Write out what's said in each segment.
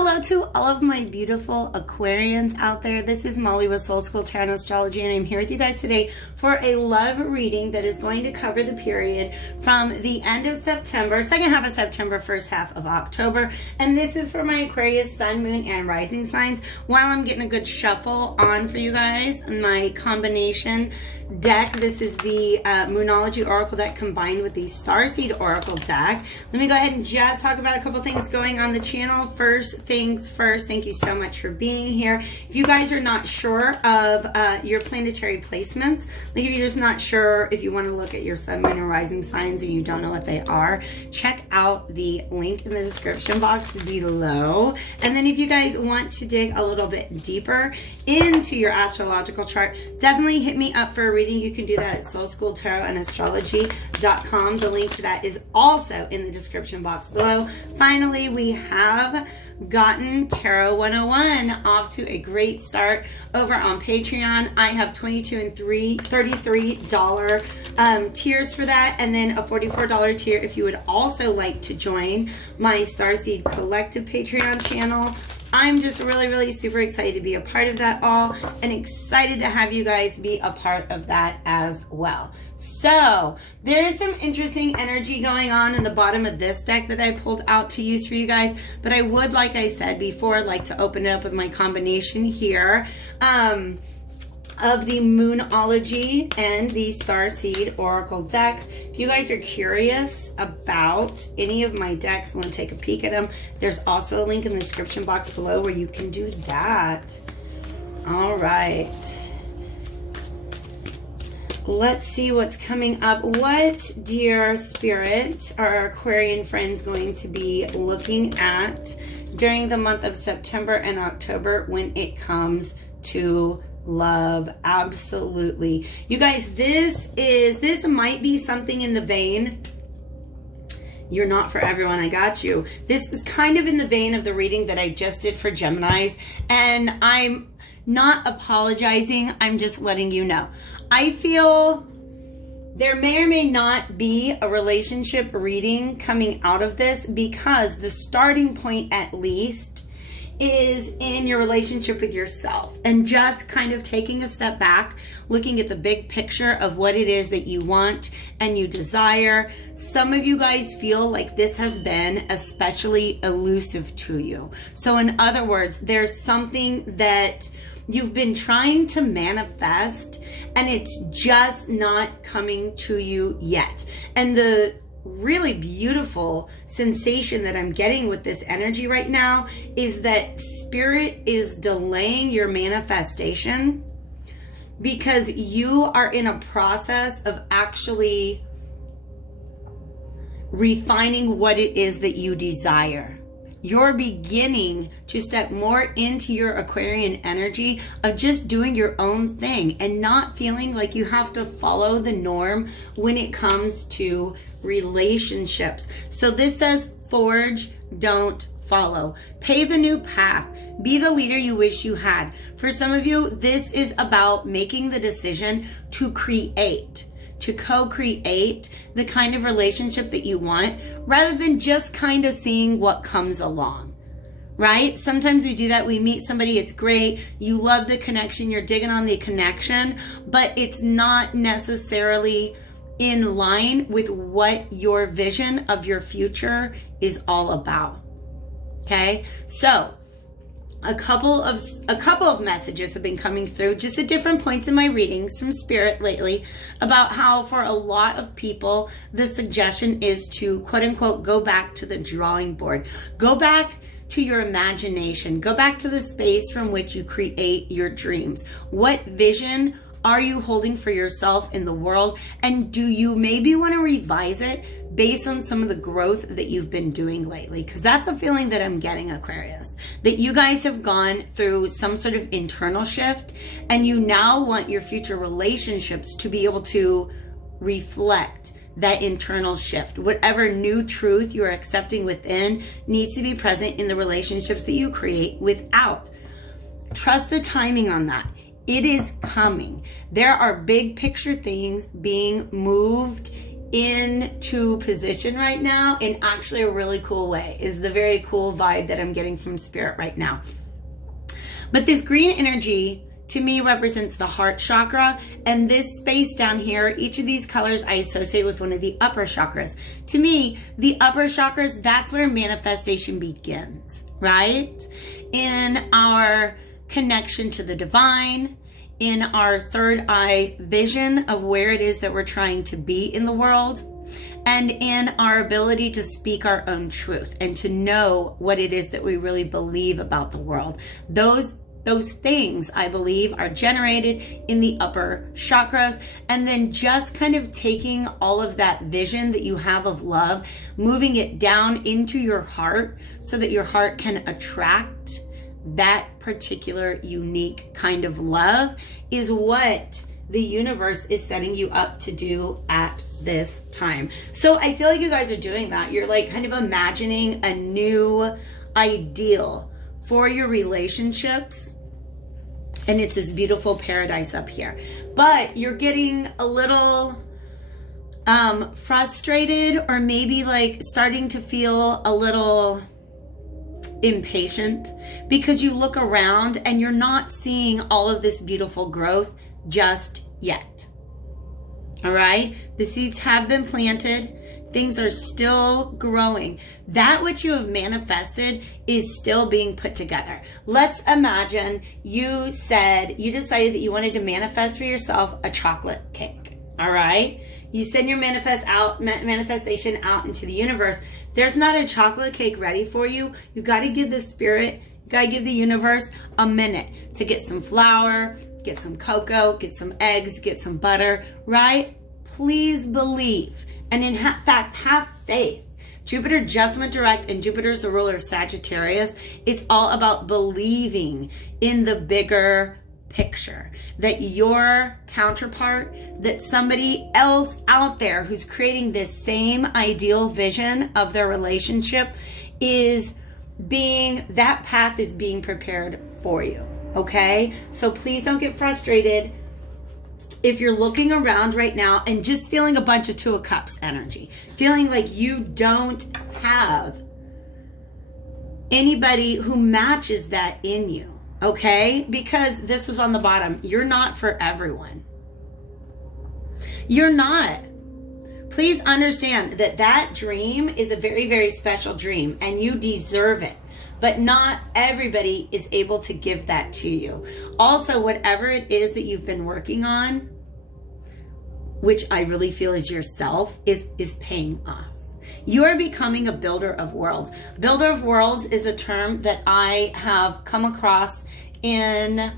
Hello to all of my beautiful Aquarians out there. This is Molly with Soul School Tarot and Astrology, and I'm here with you guys today for a love reading that is going to cover the period from the end of September, second half of September, first half of October. And this is for my Aquarius sun, moon, and rising signs. While I'm getting a good shuffle on for you guys, my combination deck, this is the Moonology Oracle deck combined with the Starseed Oracle deck. Let me go ahead and just talk about a couple things going on the channel. First things first, thank you so much for being here. If you guys are not sure of your planetary placements, like if you're just not sure if you want to look at your sun, moon, and rising signs and you don't know what they are, check out the link in the description box below. And then if you guys want to dig a little bit deeper into your astrological chart, definitely hit me up for a reading. You can do that at soulschooltarotandastrology.com. The link to that is also in the description box below. Finally, we have gotten Tarot 101 off to a great start over on Patreon. I have $22 and $33 tiers for that, and then a $44 tier if you would also like to join my Starseed Collective Patreon channel. I'm just really super excited to be a part of that all, and excited to have you guys be a part of that as well. So there is some interesting energy going on in the bottom of this deck that I pulled out to use for you guys, but I would, like I said before, like to open it up with my combination here of the Moonology and the Starseed Oracle decks. If you guys are curious about any of my decks, want to take a peek at them, there's also a link in the description box below where you can do that. All right. Let's see what's coming up. What, dear Spirit, are our Aquarian friends going to be looking at during the month of September and October when it comes to love? Absolutely. You guys, this might be something in the vein, you're not for everyone, I got you. This is kind of in the vein of the reading that I just did for Geminis, and I'm not apologizing, I'm just letting you know. I feel there may or may not be a relationship reading coming out of this, because the starting point, at least, is in your relationship with yourself, and just kind of taking a step back, looking at the big picture of what it is that you want and you desire. Some of you guys feel like this has been especially elusive to you. So in other words, there's something that you've been trying to manifest and it's just not coming to you yet. And the really beautiful sensation that I'm getting with this energy right now is that Spirit is delaying your manifestation because you are in a process of actually refining what it is that you desire. You're beginning to step more into your Aquarian energy of just doing your own thing and not feeling like you have to follow the norm when it comes to relationships. So this says, forge, don't follow. Pave a new path. Be the leader you wish you had. For some of you, this is about making the decision to create, to co-create the kind of relationship that you want, rather than just kind of seeing what comes along, right? Sometimes we do that. We meet somebody, it's great, you love the connection, you're digging on the connection, but it's not necessarily in line with what your vision of your future is all about. Okay, so a couple of messages have been coming through just at different points in my readings from Spirit lately about how for a lot of people the suggestion is to, quote unquote, go back to the drawing board, go back to your imagination, go back to the space from which you create your dreams. What vision are you holding for yourself in the world? And do you maybe want to revise it based on some of the growth that you've been doing lately? Because that's a feeling that I'm getting, Aquarius, that you guys have gone through some sort of internal shift, and you now want your future relationships to be able to reflect that internal shift. Whatever new truth you're accepting within needs to be present in the relationships that you create without. Trust the timing on that. It is coming. There are big picture things being moved into position right now in actually a really cool way, is the very cool vibe that I'm getting from spirit right now. But this green energy to me represents the heart chakra, and this space down here, each of these colors I associate with one of the upper chakras. To me, the upper chakras, that's where manifestation begins, right? In our connection to the divine, in our third eye vision of where it is that we're trying to be in the world, and in our ability to speak our own truth and to know what it is that we really believe about the world. Those things, I believe, are generated in the upper chakras, and then just kind of taking all of that vision that you have of love, moving it down into your heart so that your heart can attract that particular unique kind of love, is what the universe is setting you up to do at this time. So I feel like you guys are doing that. You're like kind of imagining a new ideal for your relationships. And it's this beautiful paradise up here. But you're getting a little frustrated, or maybe like starting to feel a little impatient because you look around and you're not seeing all of this beautiful growth just yet. All right? The seeds have been planted. Things are still growing. That which you have manifested is still being put together. Let's imagine you decided that you wanted to manifest for yourself a chocolate cake. All right? You send your manifestation out into the universe. There's not a chocolate cake ready for you. You got to give the spirit, you got to give the universe a minute to get some flour, get some cocoa, get some eggs, get some butter, right? Please believe. And in fact, have faith. Jupiter just went direct, and Jupiter is the ruler of Sagittarius. It's all about believing in the bigger picture, that your counterpart, that somebody else out there who's creating this same ideal vision of their relationship that path is being prepared for you. Okay? So please don't get frustrated if you're looking around right now and just feeling a bunch of Two of Cups energy, feeling like you don't have anybody who matches that in you, okay? Because this was on the bottom. You're not for everyone. You're not. Please understand that that dream is a very, very special dream, and you deserve it. But not everybody is able to give that to you. Also, whatever it is that you've been working on, which I really feel is yourself, is paying off. You are becoming a builder of worlds. Builder of worlds is a term that I have come across in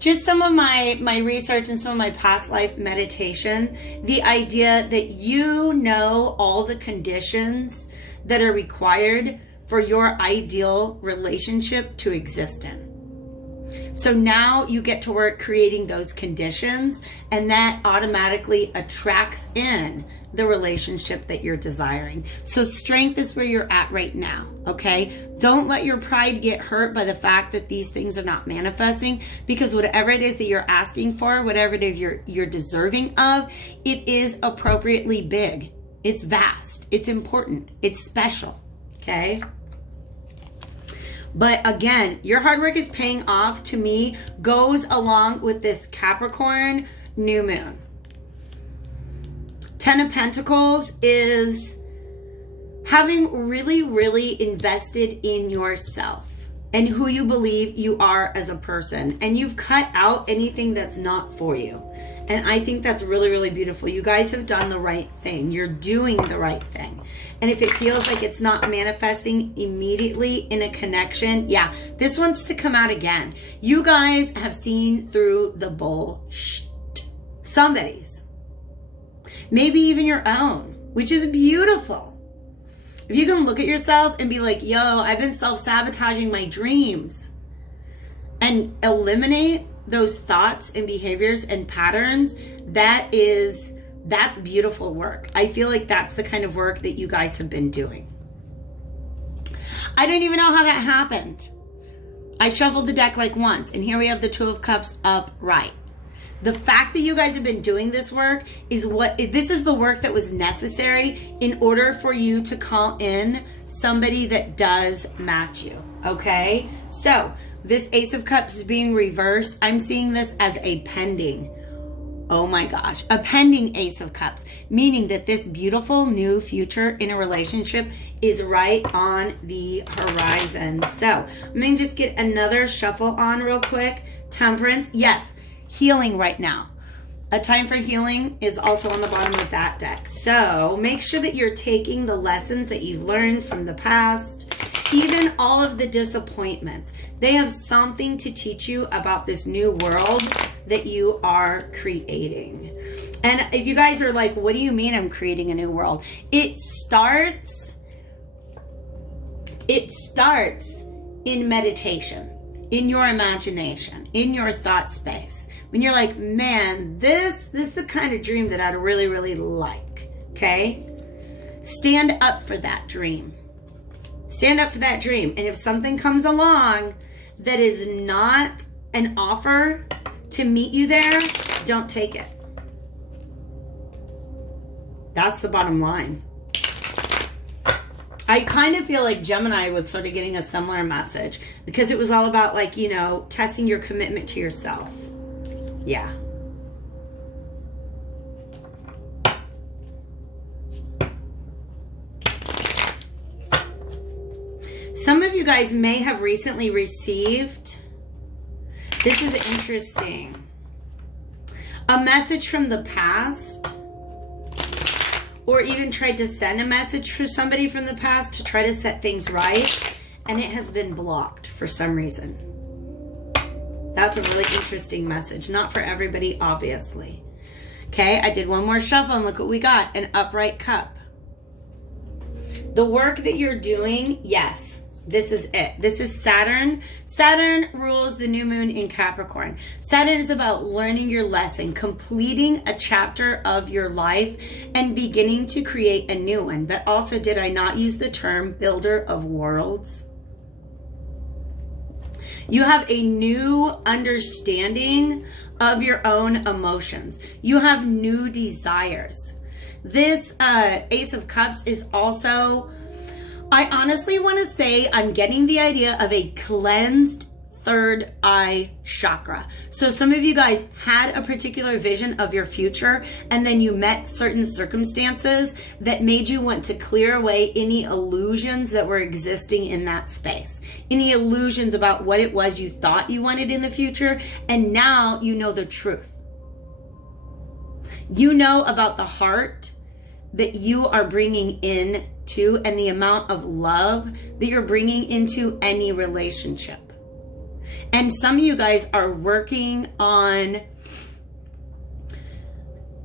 just some of my research and some of my past life meditation. The idea that you know all the conditions that are required for your ideal relationship to exist in. So now you get to work creating those conditions, and that automatically attracts in the relationship that you're desiring. So strength is where you're at right now, okay? Don't let your pride get hurt by the fact that these things are not manifesting, because whatever it is that you're asking for, whatever it is you're deserving of, it is appropriately big. It's vast. It's important. It's special, okay? But again, your hard work is paying off, to me, goes along with this Capricorn new moon. 10 of Pentacles is having really, really invested in yourself and who you believe you are as a person. And you've cut out anything that's not for you. And I think that's really, really beautiful. You guys have done the right thing. You're doing the right thing. And if it feels like it's not manifesting immediately in a connection, yeah, this wants to come out again. You guys have seen through the bullshit. Somebody's. Maybe even your own, which is beautiful. If you can look at yourself and be like, yo, I've been self-sabotaging my dreams, and eliminate those thoughts and behaviors and patterns, that's beautiful work. I feel like that's the kind of work that you guys have been doing. I don't even know how that happened. I shuffled the deck like once, and here we have the Two of Cups upright. The fact that you guys have been doing this work is this is the work that was necessary in order for you to call in somebody that does match you, okay? So this Ace of Cups is being reversed. I'm seeing this as a pending. Oh my gosh, a pending Ace of Cups, meaning that this beautiful new future in a relationship is right on the horizon. So I'm going to just get another shuffle on real quick. Temperance, yes, healing right now. A time for healing is also on the bottom of that deck. So make sure that you're taking the lessons that you've learned from the past, even all of the disappointments. They have something to teach you about this new world that you are creating. And if you guys are like, what do you mean I'm creating a new world? It starts in meditation, in your imagination, in your thought space. When you're like, man, this is the kind of dream that I'd really, really like, okay? Stand up for that dream. Stand up for that dream. And if something comes along that is not an offer to meet you there, don't take it. That's the bottom line. I kind of feel like Gemini was sort of getting a similar message because it was all about, like, you know, testing your commitment to yourself. Yeah. Some of you guys may have recently received, this is interesting, a message from the past, or even tried to send a message for somebody from the past to try to set things right, and it has been blocked for some reason. That's a really interesting message. Not for everybody, obviously. Okay, I did one more shuffle and look what we got. An upright cup. The work that you're doing, yes, this is it. This is Saturn. Saturn rules the new moon in Capricorn. Saturn is about learning your lesson, completing a chapter of your life, and beginning to create a new one. But also, did I not use the term builder of worlds? You have a new understanding of your own emotions. You have new desires. This Ace of Cups is also, I honestly want to say, I'm getting the idea of a cleansed third eye chakra. So some of you guys had a particular vision of your future, and then you met certain circumstances that made you want to clear away any illusions that were existing in that space. Any illusions about what it was you thought you wanted in the future, and now you know the truth. You know about the heart that you are bringing in to, and the amount of love that you're bringing into any relationship. And some of you guys are working on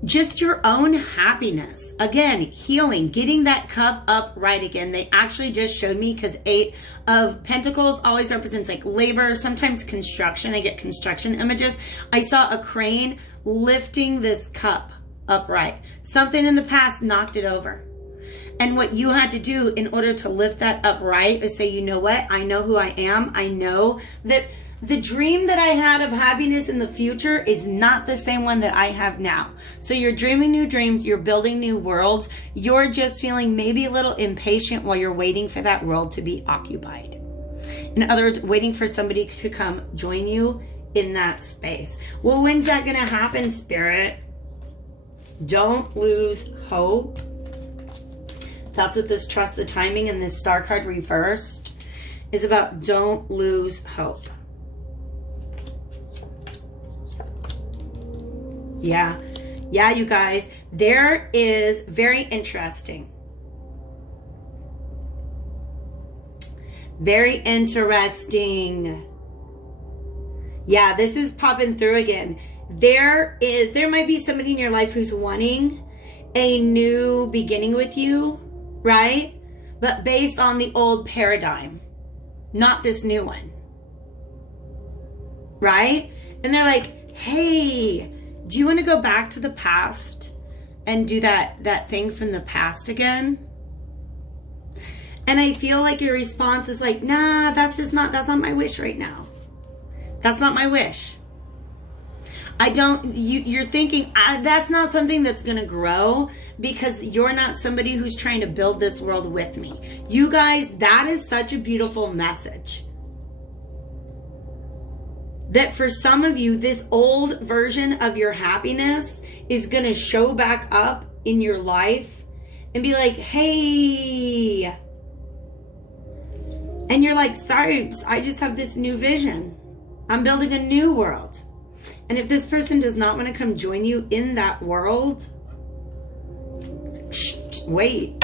just your own happiness. Again, healing, getting that cup up right again. They actually just showed me, because 8 of Pentacles always represents like labor, sometimes construction. I get construction images. I saw a crane lifting this cup upright. Something in the past knocked it over. And what you had to do in order to lift that upright is say, you know what? I know who I am. I know that the dream that I had of happiness in the future is not the same one that I have now. So you're dreaming new dreams. You're building new worlds. You're just feeling maybe a little impatient while you're waiting for that world to be occupied. In other words, waiting for somebody to come join you in that space. Well, when's that going to happen, Spirit? Don't lose hope. That's what this trust the timing and this star card reversed is about. Don't lose hope. Yeah, you guys, there is very interesting. Very interesting. Yeah, this is popping through again. There might be somebody in your life who's wanting a new beginning with you, right? But based on the old paradigm, not this new one, right? And they're like, hey, do you want to go back to the past and do that thing from the past again? And I feel like your response is like, nah, that's not my wish right now. That's not my wish. You're thinking that's not something that's going to grow because you're not somebody who's trying to build this world with me. You guys, that is such a beautiful message. That for some of you, this old version of your happiness is going to show back up in your life and be like, hey. And you're like, sorry, I just have this new vision. I'm building a new world. And if this person does not want to come join you in that world, wait.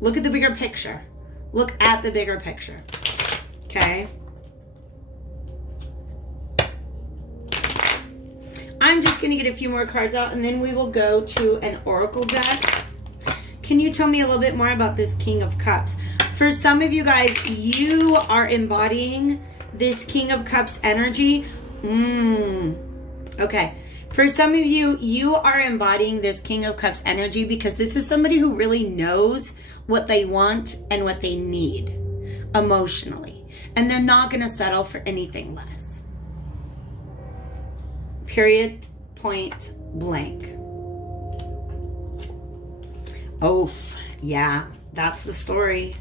Look at the bigger picture. Look at the bigger picture. Okay? I'm just going to get a few more cards out and then we will go to an oracle deck. Can you tell me a little bit more about this King of Cups? For some of you guys, you are embodying this King of Cups energy. Okay. For some of you, you are embodying this King of Cups energy because this is somebody who really knows what they want and what they need emotionally. And they're not going to settle for anything less. Period, point blank. Oh, yeah, that's the story.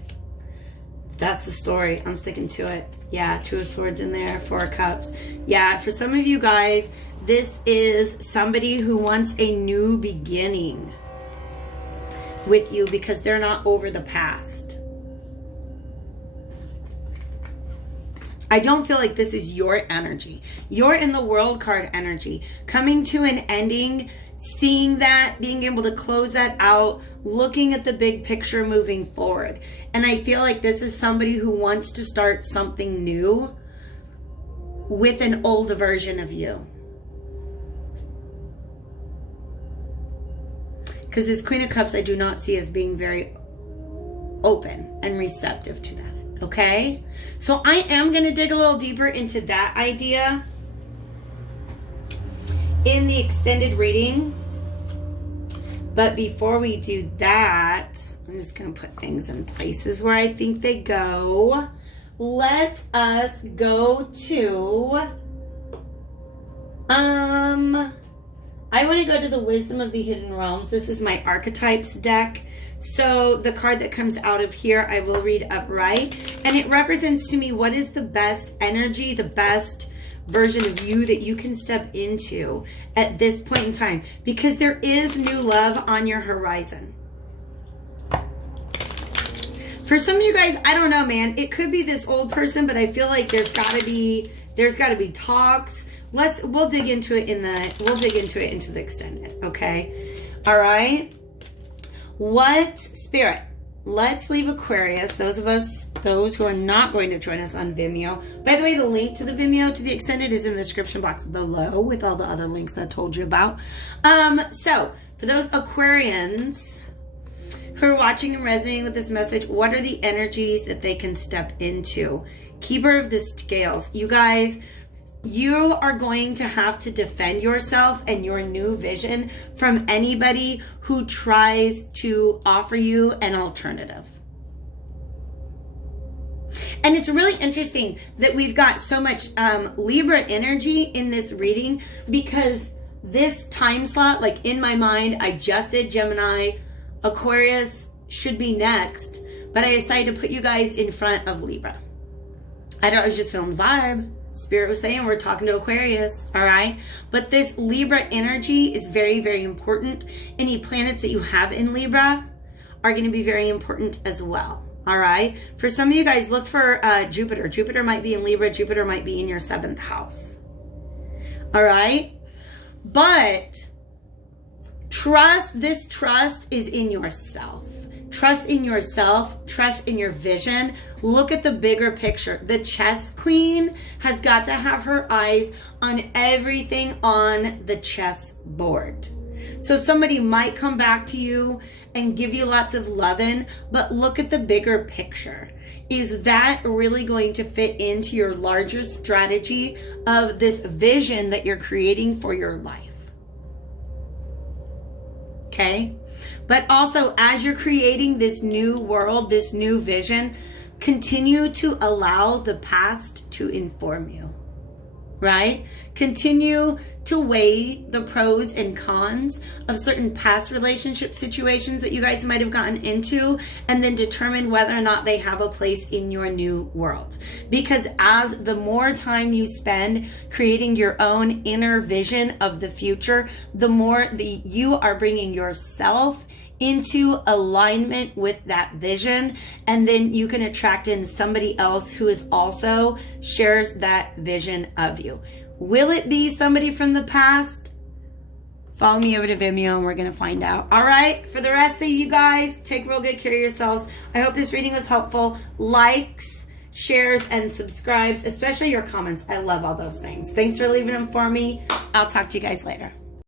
That's the story. I'm sticking to it. Yeah, 2 of Swords in there, 4 of Cups. Yeah, for some of you guys, this is somebody who wants a new beginning with you because they're not over the past. I don't feel like this is your energy. You're in the World card energy. Coming to an ending, seeing that, being able to close that out, looking at the big picture moving forward. And I feel like this is somebody who wants to start something new with an old version of you. Because this Queen of Cups I do not see as being very open and receptive to that. Okay, so I am going to dig a little deeper into that idea in the extended reading. But before we do that, I'm just going to put things in places where I think they go. Let us go to, I want to go to the Wisdom of the Hidden Realms. This is my Archetypes deck. So the card that comes out of here, I will read upright. And it represents to me what is the best energy, the best version of you that you can step into at this point in time. Because there is new love on your horizon. For some of you guys, I don't know, man. It could be this old person, but I feel like there's gotta be talks. We'll dig into it into the extended, okay? All right. What spirit? Let's leave Aquarius. Those who are not going to join us on Vimeo. By the way, the link to the Vimeo to the extended is in the description box below with all the other links I told you about. So for those Aquarians who are watching and resonating with this message, what are the energies that they can step into? Keeper of the Scales. You guys, you are going to have to defend yourself and your new vision from anybody who tries to offer you an alternative. And it's really interesting that we've got so much Libra energy in this reading because this time slot, like in my mind, I just did Gemini. Aquarius should be next, but I decided to put you guys in front of Libra. I was just feeling the vibe. Spirit was saying we're talking to Aquarius, all right? But this Libra energy is very, very important. Any planets that you have in Libra are going to be very important as well, all right? For some of you guys, look for Jupiter. Jupiter might be in Libra. Jupiter might be in your 7th house, all right? But this trust is in yourself. Trust in yourself, trust in your vision. Look at the bigger picture. The chess queen has got to have her eyes on everything on the chess board. So somebody might come back to you and give you lots of loving, but look at the bigger picture. Is that really going to fit into your larger strategy of this vision that you're creating for your life? Okay? But also, as you're creating this new world, this new vision, continue to allow the past to inform you. right? Continue to weigh the pros and cons of certain past relationship situations that you guys might have gotten into, and then determine whether or not they have a place in your new world. Because as the more time you spend creating your own inner vision of the future, the more you are bringing yourself into alignment with that vision, and then you can attract in somebody else who is also shares that vision of you. Will it be somebody from the past? Follow me over to Vimeo and we're going to find out. All right, for the rest of you guys, take real good care of yourselves. I hope this reading was helpful. Likes, shares, and subscribes, especially your comments. I love all those things. Thanks for leaving them for me. I'll talk to you guys later.